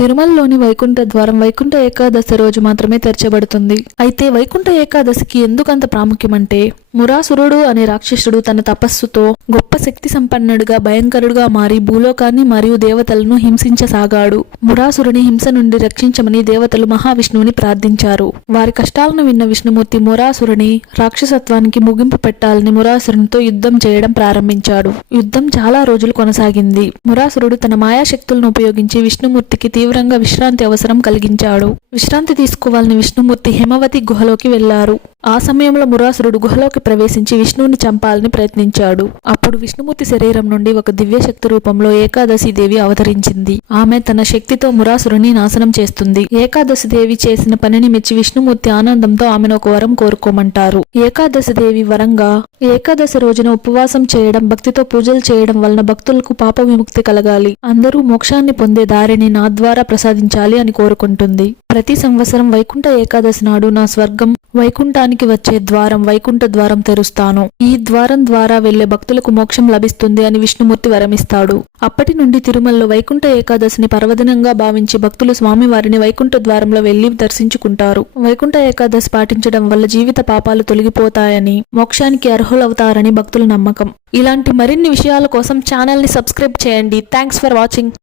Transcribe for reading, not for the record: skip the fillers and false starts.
తిరుమలలోని వైకుంఠ ద్వారం వైకుంఠ ఏకాదశి రోజు మాత్రమే తెరచబడుతుంది. అయితే వైకుంఠ ఏకాదశికి ఎందుకంత ప్రాముఖ్యమంటే, మురాసురుడు అనే రాక్షసుడు తన తపస్సుతో గొప్ప శక్తి సంపన్నుడిగా భయంకరుడుగా మారి భూలోకాన్ని మరియు దేవతలను హింసించసాగాడు. మురాసురుని హింస నుండి రక్షించమని దేవతలు మహావిష్ణువుని ప్రార్థించారు. వారి కష్టాలను విన్న విష్ణుమూర్తి మురాసురుని రాక్షసత్వానికి ముగింపు పెట్టాలని మురాసురునితో యుద్ధం చేయడం ప్రారంభించాడు. యుద్ధం చాలా రోజులు కొనసాగింది. మురాసురుడు తన మాయాశక్తులను ఉపయోగించి విష్ణుమూర్తికి తీవ్రంగా విశ్రాంతి అవసరం కలిగించాడు. విశ్రాంతి తీసుకోవాలని విష్ణుమూర్తి హేమవతి గుహలోకి వెళ్లారు. ఆ సమయంలో మురాసురుడు గుహలోకి ప్రవేశించి విష్ణువుని చంపాలని ప్రయత్నించాడు. అప్పుడు విష్ణుమూర్తి శరీరం నుండి ఒక దివ్యశక్తి రూపంలో ఏకాదశి దేవి అవతరించింది. ఆమె తన శక్తితో మురాసురుని నాశనం చేస్తుంది. ఏకాదశి దేవి చేసిన పనిని మెచ్చి విష్ణుమూర్తి ఆనందంతో ఆమెను ఒక వరం కోరుకోమంటారు. ఏకాదశి దేవి వరంగా, ఏకాదశి రోజున ఉపవాసం చేయడం, భక్తితో పూజలు చేయడం వలన భక్తులకు పాప విముక్తి కలగాలి, అందరూ మోక్షాన్ని పొందే దారిని నా ద్వారా ప్రసాదించాలి అని కోరుకుంటుంది. ప్రతి సంవత్సరం వైకుంఠ ఏకాదశి నాడు నా స్వర్గం వైకుంఠానికి వచ్చే ద్వారం వైకుంఠ ద్వారం తెరుస్తాను. ఈ ద్వారం ద్వారా వెళ్లే భక్తులకు మోక్షం లభిస్తుంది అని విష్ణుమూర్తి వరమిస్తాడు. అప్పటి నుండి తిరుమలలో వైకుంఠ ఏకాదశిని పర్వదినంగా భావించి భక్తులు స్వామివారిని వైకుంఠ ద్వారంలో వెళ్లి దర్శించుకుంటారు. వైకుంఠ ఏకాదశి పాటించడం వల్ల జీవిత పాపాలు తొలగిపోతాయని, మోక్షానికి అర్హులవుతారని భక్తుల నమ్మకం. ఇలాంటి మరిన్ని విషయాల కోసం ఛానల్ ని సబ్స్క్రైబ్ చేయండి. Thanks for watching.